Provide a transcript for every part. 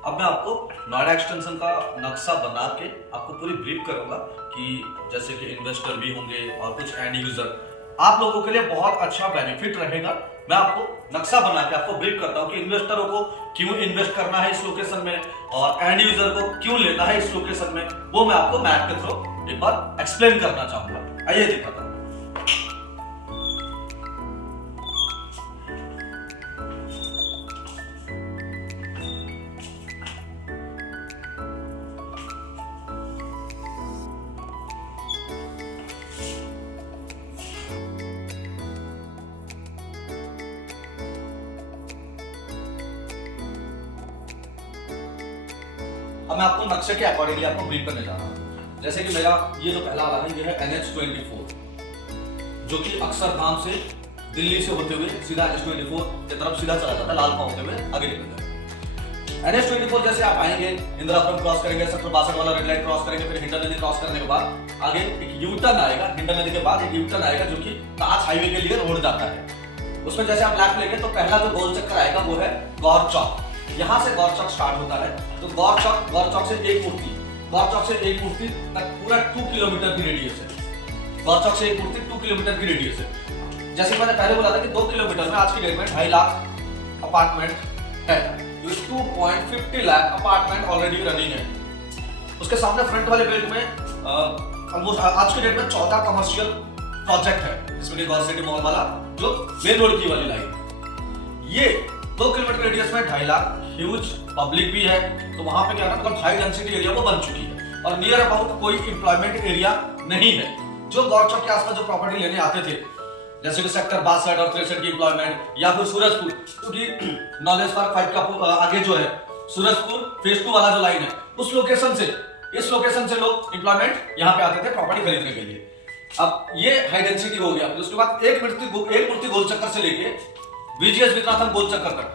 अब मैं आपको नोएडा एक्सटेंशन का नक्शा बना के आपको पूरी ब्रीफ करूंगा कि जैसे कि इन्वेस्टर भी होंगे और कुछ एंड यूजर, आप लोगों के लिए बहुत अच्छा बेनिफिट रहेगा। मैं आपको नक्शा बना के आपको ब्रीफ करता हूँ कि इन्वेस्टरों को क्यों इन्वेस्ट करना है इस लोकेशन में और एंड यूजर को क्यों लेना है इस लोकेशन में, वो मैं आपको मैप के थ्रू एक बार एक्सप्लेन करना चाहूंगा। आइए दिखाता हूँ। अब मैं आपको नक्शे के अकॉर्डिंगली आपको ब्रीफ करने जा रहा हूँ। जैसे कि मेरा ये जो पहला वाला है ये है NH24, जो कि अक्षरधाम से दिल्ली से होते हुए सीधा NH24 की तरफ सीधा चला जाता है, लालपा होते हुए आगे निकल जाएगा। NH24 जैसे आप आएंगे, इंदिरापुरम क्रॉस करेंगे, सेक्टर 62 वाला रेड लाइट क्रॉस करेंगे, फिर हिंडन नदी क्रॉस करने के बाद आगे एक यू टर्न आएगा। हिंडन नदी के बाद एक यू टर्न आएगा जो कि ताज हाईवे के लिए रोड जाता है। उसमें जैसे आप लेफ्ट लेंगे तो पहला जो गोल चक्कर आएगा वो है गौर चौक। यहाँ से गौर चौक स्टार्ट होता है। तो गौर चौक से एक मूर्ति तक पूरा 2 किलोमीटर की रेडियस है। गौर चौक से एक मूर्ति 2 किलोमीटर की रेडियस है। जैसे मैंने पहले बोला था कि 2 किलोमीटर में आज की डेट में 2.5 लाख अपार्टमेंट है। 2.50 लाख अपार्टमेंट ऑलरेडी रनिंग है। उसके सामने फ्रंट वाले बेल्ट में ऑलमोस्ट आज की डेट में 14 कमर्शियल प्रोजेक्ट है, जिसमें कि गौर सिटी मॉल वाला जो मेन रोड की वाली लाइन, ये 2 किलोमीटर रेडियस में 2.5 लाख, ह्यूज पब्लिक भी है। तो वहां पे क्या है, मतलब हाई डेंसिटी एरिया वो बन चुकी है और नियर अबाउट कोई एम्प्लॉयमेंट एरिया नहीं है। जो गौर चौक के आसपास जो प्रॉपर्टी लेने आते थे, जैसे कि सेक्टर 62 और 63 की एम्प्लॉयमेंट, या फिर सूरजपुर, क्योंकि नॉलेज पार्क 5 का आगे जो है सूरजपुर फेज 2 वाला जो लाइन है, उस लोकेशन से इस लोकेशन से लोग एम्प्लॉयमेंट यहाँ पे आते थे प्रॉपर्टी खरीदने के लिए। अब ये हाई डेंसिटी हो गया। उसके बाद एक मूर्ति गोल चक्कर से लेके VGS विद्यार्थन गोल चक्कर तक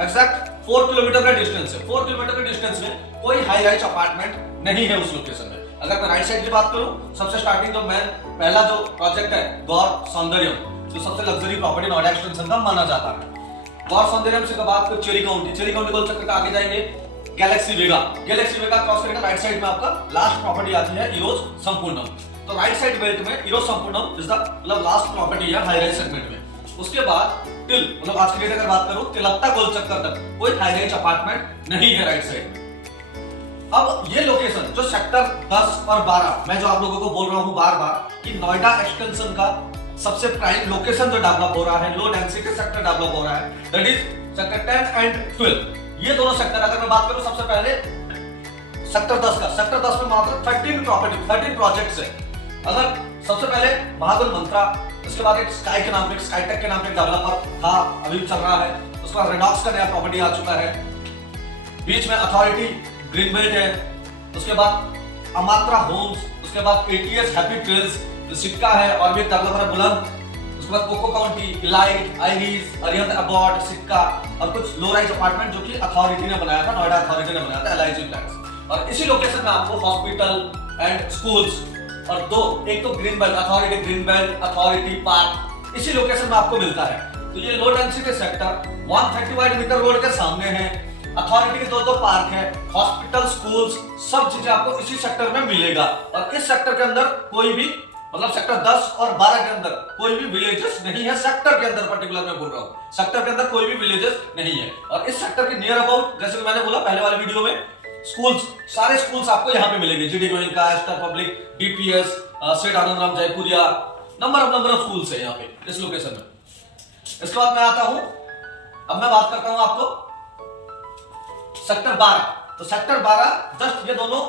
एग्जैक्ट 4 किलोमीटर का डिस्टेंस है। 4 किलोमीटर के डिस्टेंस में कोई हाई राइज अपार्टमेंट नहीं है उस लोकेशन में। अगर मैं राइट साइड की बात करूं, सबसे स्टार्टिंग तो मैं पहला जो प्रोजेक्ट है गौर सौंदर्यम, जो सबसे लग्जरी प्रॉपर्टी नोएडा एक्सटेंशन का माना जाता है। गौर सौंदर्यम से बात करो चेरी काउंटी गोल चक्कर का आगे जाएंगे गैलेक्सी वेगा क्रॉस करेंगे। राइट साइड में आपका लास्ट प्रॉपर्टी आती है इरोज संपूर्णम। तो राइट साइड बेल्ट में इरोज संपूर्णम इज द मतलब लास्ट प्रॉपर्टी है हाई राइज सेगमेंट में। उसके बाद टिल मतलब आज की डेट अगर बात करूं तिलकता गोल चक्कर तक कोई हाई राइज अपार्टमेंट नहीं है राइट साइड में। अब ये लोकेशन जो सेक्टर 10 और 12, मैं जो आप लोगों को बोल रहा हूं बार बार कि नोएडा एक्सटेंशन का सबसे प्राइम लोकेशन जो डेवलप हो रहा है, लो डेंसिटी सेक्टर डेवलप हो रहा है, दैट इज सेक्टर 10 एंड 12। ये दोनों सेक्टर अगर मैं बात करूं सबसे पहले सेक्टर 10 का, सेक्टर 10 में मात्र 13 प्रोजेक्ट्स है। अगर सबसे पहले बहादुर मंत्रा, उसके बाद एक स्काईटेक के नाम पे डेवलपर था, अभी चल रहा है। उसके बाद रेडॉक्स का नया प्रॉपर्टी आ चुका है। बीच में अथॉरिटी ग्रीन बेल्ट है। उसके बाद अमात्रा होम्स, उसके बाद ATS हैप्पी ट्रेल्स जो सिक्का है और भी डेवलपर है बुलंद। उसके बाद Coco County, Elite, Iris, Arihant Abode, Sikka और कुछ लो राइज अपार्टमेंट जो कि अथॉरिटी ने बनाया था, नोएडा अथॉरिटी ने बनाया था, LIG फ्लैट्स। और इसी लोकेशन में आपको हॉस्पिटल एंड स्कूल्स और एक तो ग्रीन बेल्ट अथॉरिटी पार्क इसी लोकेशन में आपको मिलता है। तो ये low density sector 130 meter road के सामने है। अथॉरिटी के दो पार्क है, हॉस्पिटल, स्कूल्स, सब चीजें आपको इसी सेक्टर में मिलेगा। और इस सेक्टर के अंदर कोई भी मतलब सेक्टर 10 और 12 के अंदर कोई भी विलेजेस नहीं है। सेक्टर के अंदर पर्टिकुलर मैं बोल रहा हूँ, सेक्टर के अंदर कोई भी विलेजेस नहीं है। और इस सेक्टर के नियर अबाउट, जैसे कि मैंने बोला पहले वाले वीडियो में, स्कूल्स, सारे स्कूल्स आपको यहाँ पे मिलेंगे। GD Goenka, Aster public, DPS, Seth Anandram Jaipuria, number of schools है यहाँ पे इस लोकेशन में। इसके बाद मैं आता हूँ, अब मैं बात करता हूँ आपको सेक्टर 12। तो सेक्टर 12 जस्ट ये दोनों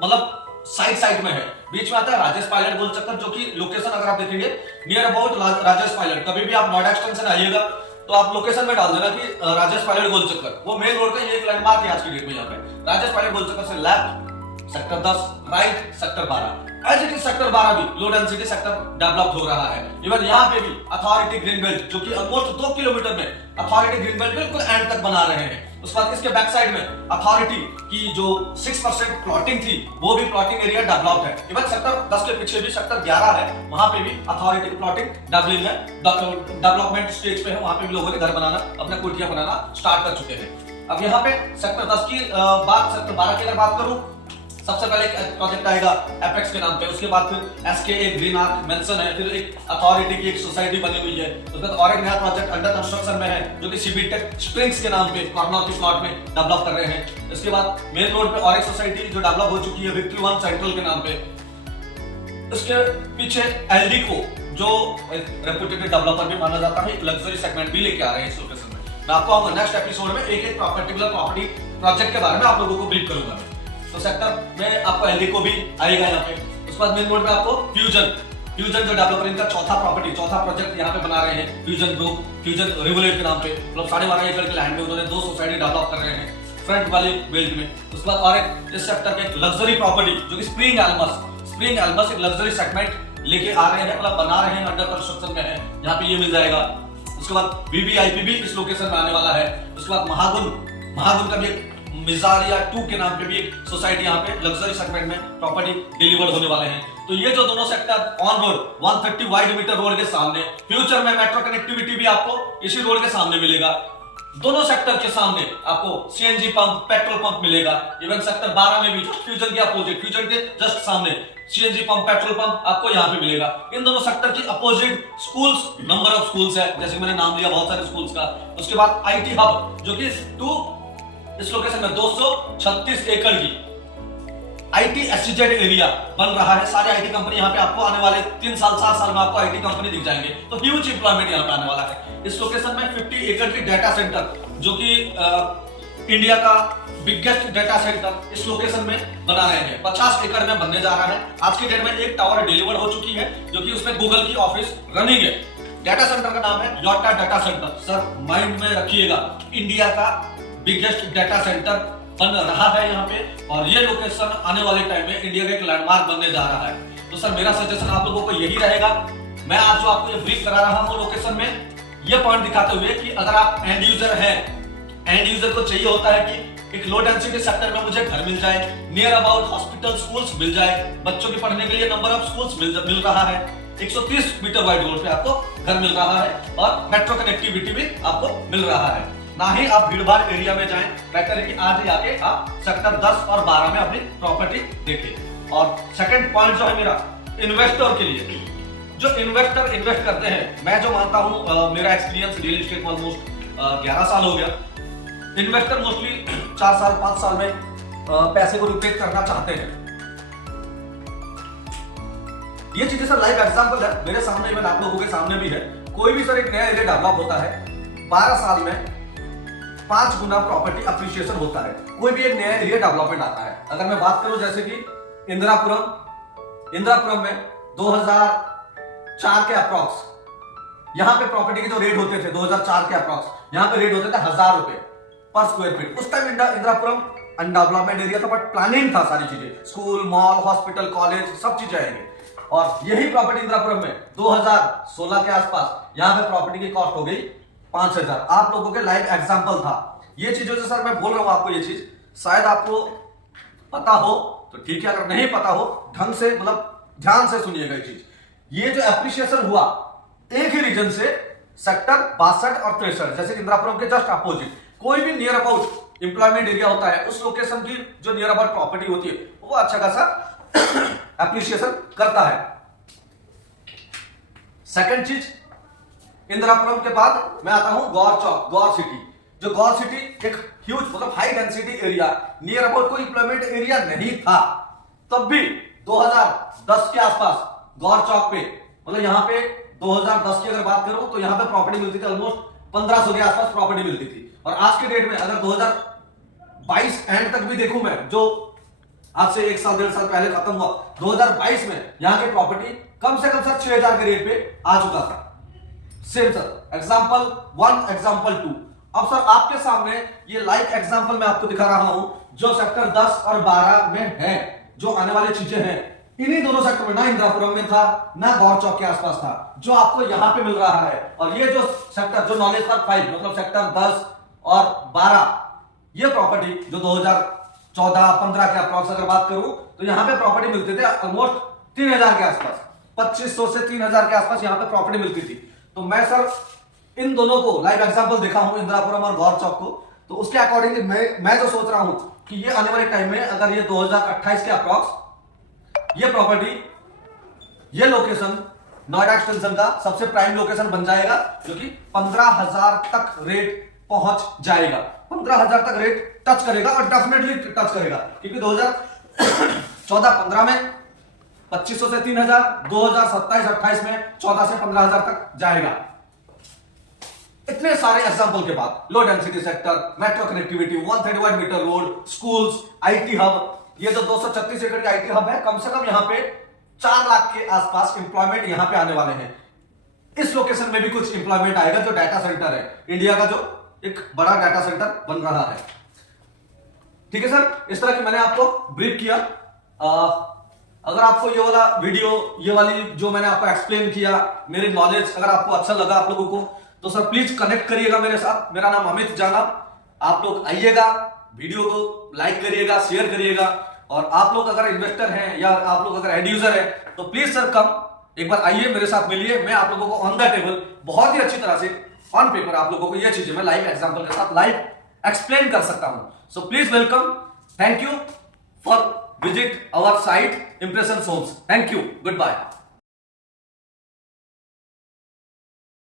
मतलब साइड में है। बीच में आता है राजेश पायलट गोल चक्कर, जो कि लोकेशन अगर आप देखेंगे नियर अबाउट राजेश पायलट। कभी भी आप नोएडा एक्सटेंशन आइएगा तो आप लोकेशन में डाल देना कि राजेश पायलट गोल चक्कर, वो मेन रोड का ये एक लैंडमार्क है आज की डेट में। यहाँ पे राजेश पायलट गोल चक्कर से left sector 10, right sector 12। As it is sector 12 भी लो डेंसिटी सेक्टर डेवलप हो रहा है। इवन यहाँ पे भी अथॉरिटी ग्रीन बेल्ट, जो कि ऑलमोस्ट 2 किलोमीटर में अथॉरिटी ग्रीन बेल्ट बिल्कुल एंड तक बना रहे हैं। उसके बाद इसके बैक साइड में अथॉरिटी की जो 6% प्लॉटिंग थी वो भी प्लॉटिंग एरिया डेवलप्ड है। इवन सेक्टर 10 के पीछे भी सेक्टर 11 है, वहां पे भी अथॉरिटी की प्लॉटिंग डेवलपमेंट स्टेज पे है, वहां पे भी लोगों ने घर बनाना, अपना कुटिया बनाना स्टार्ट कर चुके हैं। अब यहाँ पे सेक्टर 10 की बात, सेक्टर 12 की अगर बात करूं, सबसे पहले एक प्रोजेक्ट आएगा एपेक्स के नाम पे, उसके बाद फिर एसके एक ग्रीन आर्क मेंशन है, फिर एक अथॉरिटी की एक सोसाइटी बनी हुई है, उसके बाद और एक नया प्रोजेक्ट अंडर कंस्ट्रक्शन में है जो कि सीबीटेक स्प्रिंग्स के नाम पे कॉर्नर की प्लॉट में डेवलप कर रहे हैं। इसके बाद मेन रोड पे और एक सोसाइटी जो डेवलप हो चुकी है विक्ट्री वन सेंट्रल के नाम पे। इसके पीछे एलडीको जो रेपुटेड डेवलपर भी माना जाता है, एक लग्जरी सेगमेंट भी लेके आ रहे हैं इस लोकेशन में। मैं आपको आऊंगा नेक्स्ट एपिसोड में एक एक पर्टिकुलर प्रॉपर्टी प्रोजेक्ट के बारे में आप लोगों को ब्रीफ करूंगा। तो सेक्टर में आपको एलडीको भी आएगा यहाँ पे। उसके बाद मेन रोड पे आपको फ्यूजन जो डेवलपर इनका चौथा प्रोजेक्ट यहाँ पे बना रहे हैं, फ्यूजन ग्रुप, फ्यूजन रिवोलेट के नाम पे, मतलब 12.5 एकड़ के लैंड में उन्होंने 2 सोसाइटी डेवलप कर रहे हैं फ्रंट वाले बेल्ट में। उसके बाद और एक इस सेक्टर के एक लग्जरी प्रॉपर्टी जो कि स्प्रिंग एल्मस एक लग्जरी सेगमेंट लेके आ रहे हैं, मतलब बना रहे हैं, अंडर कंस्ट्रक्शन में है, यहाँ पे ये मिल जाएगा। उसके बाद वीवीआईपी भी इस लोकेशन में आने वाला है। उसके बाद महागुन का भी एक मिजारिया 2 के नाम पे भी एक सोसाइटी यहाँ पे लग्जरी सेगमेंट में प्रॉपर्टी डिलीवर्ड होने वाले हैं। तो ये जो दोनों sector on road 130 wide meter road के सामने, फ्यूचर में मेट्रो कनेक्टिविटी भी आपको इसी रोड के सामने मिलेगा। दोनों सेक्टर के सामने आपको सीएनजी पंप, पेट्रोल पंप मिलेगा। इवन सेक्टर 12 में भी फ्यूजन के अपोजिट, फ्यूजन के जस्ट सामने सीएनजी पंप, पेट्रोल पंप आपको यहाँ पे मिलेगा। इन दोनों सेक्टर की opposite schools, number of schools है, जैसे मैंने नाम लिया बहुत सारे स्कूल्स का। उसके बाद आईटी हब जो कि इस लोकेशन में 236 एकड़ की आईटी एसईजेड एरिया बन रहा है। सारे आईटी कंपनी यहाँ पे आपको आने वाले 3 साल 4 साल में आपको आईटी कंपनी दिख जाएंगे, तो ह्यूज एम्प्लॉयमेंट यहाँ पे आने वाला है। इस लोकेशन में 50 एकड़ की डेटा सेंटर जो कि इंडिया का बिगेस्ट डेटा सेंटर इस लोकेशन में बना रहे हैं, 50 एकड़ में बनने जा रहा है। आज की डेट में एक टावर डिलीवर हो चुकी है जो कि उसमें गूगल की ऑफिस रनिंग है। डेटा सेंटर का नाम है Yotta data center. Sir mind में रखिएगा, इंडिया का बिगेस्ट डेटा सेंटर बन रहा है यहाँ पे, और ये लोकेशन आने वाले टाइम में इंडिया का एक लैंडमार्क बनने जा रहा है। तो सर मेरा सजेशन आप लोगों को यही रहेगा, मैं आज जो आपको ये ब्रीफ करा रहा हूँ लोकेशन में, ये पॉइंट दिखाते हुए कि अगर आप एंड यूजर हैं, एंड यूजर को चाहिए होता है कि एक लो डेंसिटी सेक्टर में मुझे घर मिल जाए, नियर अबाउट हॉस्पिटल, स्कूल्स मिल जाए, बच्चों के पढ़ने के लिए नंबर ऑफ स्कूल्स मिल रहा है, 130 मीटर वाइड रोड पे आपको घर मिल रहा है, और मेट्रो कनेक्टिविटी भी आपको मिल रहा है। ना ही आप भीड़-भाड़ एरिया में जाएं, बेहतर है कि आज ही आके आप सेक्टर 10 और 12 में अपनी प्रॉपर्टी देखें। और सेकंड पॉइंट जो है मेरा इन्वेस्टर के लिए, जो इन्वेस्टर इन्वेस्ट करते हैं, मैं जो मानता हूं, मेरा एक्सपीरियंस रियल एस्टेट में ऑलमोस्ट 11 साल हो गया। इन्वेस्टर मोस्टली 4 साल 5 साल में पैसे को रिपेट करना चाहते हैं। ये चीजें सर लाइव एग्जांपल है मेरे सामने, इवन आप लोगों के सामने भी है। कोई भी सर एक नया एरिया डेवलप होता है, 12 साल में 5 गुना प्रॉपर्टी अप्रिशिएशन होता है। कोई भी एक नया एरिया डेवलपमेंट आता है। अगर मैं बात करूं जैसे कि इंदिरापुरम में 2004 के अप्रॉक्स यहाँ पे प्रॉपर्टी के जो रेट होते थे, 2004 के अप्रॉक्स यहाँ पे रेट होते थे 1000 रुपए पर स्क्वायर फीट। उस टाइम इंदिरापुरम अनडेवलपमेंट एरिया था, बट प्लानिंग था, सारी चीजें, स्कूल, मॉल, हॉस्पिटल, कॉलेज, सब चीजें आएंगे। और यही प्रॉपर्टी इंदिरापुरम में 2016 के आसपास यहाँ पे प्रॉपर्टी की कॉस्ट हो गई 5000। आप लोगों के लाइव एग्जांपल था। ये चीजों से सर मैं बोल रहा हूं आपको, ये चीज शायद आपको पता हो तो ठीक है, अगर नहीं पता हो ढंग से, मतलब ध्यान से सुनिएगा ये चीज। ये जो एप्रिशिएशन हुआ एक ही रीजन से, सेक्टर 62 और 63, जैसे इंदिरापुरम के जस्ट अपोजिट, कोई भी नियर अबाउट एम्प्लॉयमेंट एरिया होता है, उस लोकेशन की जो नियर अबाउट प्रॉपर्टी होती है वो अच्छा खासा एप्रिशिएशन करता है। सेकंड चीज, इंदिरापुरम के बाद मैं आता हूं गौर चौक, गौर सिटी। जो गौर सिटी एक ह्यूज, मतलब high density area, near about कोई एम्प्लॉयमेंट एरिया नहीं था, तब भी 2010 के आसपास गौर चौक पे, मतलब यहां पे 2010 की अगर बात करूं तो यहां पे प्रॉपर्टी मिलती थी ऑलमोस्ट 1500 के आसपास प्रॉपर्टी मिलती थी। और आज के डेट में अगर 2022 एंड तक भी देखूं मैं, जो आज से 1 साल 1.5 साल पहले खत्म हुआ, 2022 में यहां की प्रॉपर्टी कम से कम सर 6000 के रेट पे आ चुका था। Same sir, example 1, example 2। अब सर आपके सामने ये लाइव एग्जांपल मैं आपको दिखा रहा हूं, जो सेक्टर 10 और 12 में है, जो आने वाली चीजें हैं, इन्हीं दोनों सेक्टर में, ना इंदिरापुरम में था ना गौर चौक के आसपास था, जो आपको यहां पे मिल रहा है। और ये जो सेक्टर, जो नॉलेज पार्क 5, मतलब सेक्टर 10 और 12, ये प्रॉपर्टी जो 2014-15 के अप्रॉक्स अगर बात करूं तो यहां पे प्रॉपर्टी मिलते थे ऑलमोस्ट 3000 के आसपास, 2500 से 3000 के आसपास यहां पे प्रॉपर्टी मिलती थी। तो मैं सर इन दोनों को लाइव एग्जांपल देखा हूं, इंदिरापुरम और गौर चौक को, तो उसके अकॉर्डिंगली मैं जो सोच रहा हूं कि ये आने वाले टाइम में अगर ये 2028 के अप्रॉक्स ये प्रॉपर्टी, ये लोकेशन नोएडा एक्सटेंशन का सबसे प्राइम लोकेशन बन जाएगा, जो कि 15,000 तक रेट पहुंच जाएगा, 15,000 तक रेट टच करेगा और डेफिनेटली टच करेगा, क्योंकि 2014-15 में 2500 से 3000, 2027-28 में 14 से 15,000 तक जाएगा। इतने सारे एग्जांपल के बाद low density sector, metro connectivity, 135 meter road, schools, IT hub, ये जो 236 एकड़ का आईटी हब है, कम से कम यहां पे 4 लाख के आसपास इंप्लॉयमेंट यहां पे आने वाले हैं। इस लोकेशन में भी कुछ इंप्लॉयमेंट आएगा, जो डाटा सेंटर है इंडिया का, जो एक बड़ा डाटा सेंटर बन रहा है। ठीक है सर, इस तरह की मैंने आपको ब्रीफ किया। अगर आपको ये वाला वीडियो, ये वाली जो मैंने आपको एक्सप्लेन किया, मेरी नॉलेज अगर आपको अच्छा लगा आप लोगों को, तो सर प्लीज कनेक्ट करिएगा मेरे साथ। मेरा नाम अमित जाना, आप लोग आइएगा, वीडियो को लाइक करिएगा, शेयर करिएगा, और आप लोग अगर इन्वेस्टर हैं या आप लोग अगर एंड यूजर हैं तो प्लीज सर कम एक बार आइए, मेरे साथ मिलिए। मैं आप लोगों को ऑन द टेबल बहुत ही अच्छी तरह से ऑन पेपर आप लोगों को ये चीजें मैं लाइव एग्जांपल के साथ लाइव एक्सप्लेन कर सकता हूं। So please welcome, thank you for visit our site impression homes. Thank you, good bye.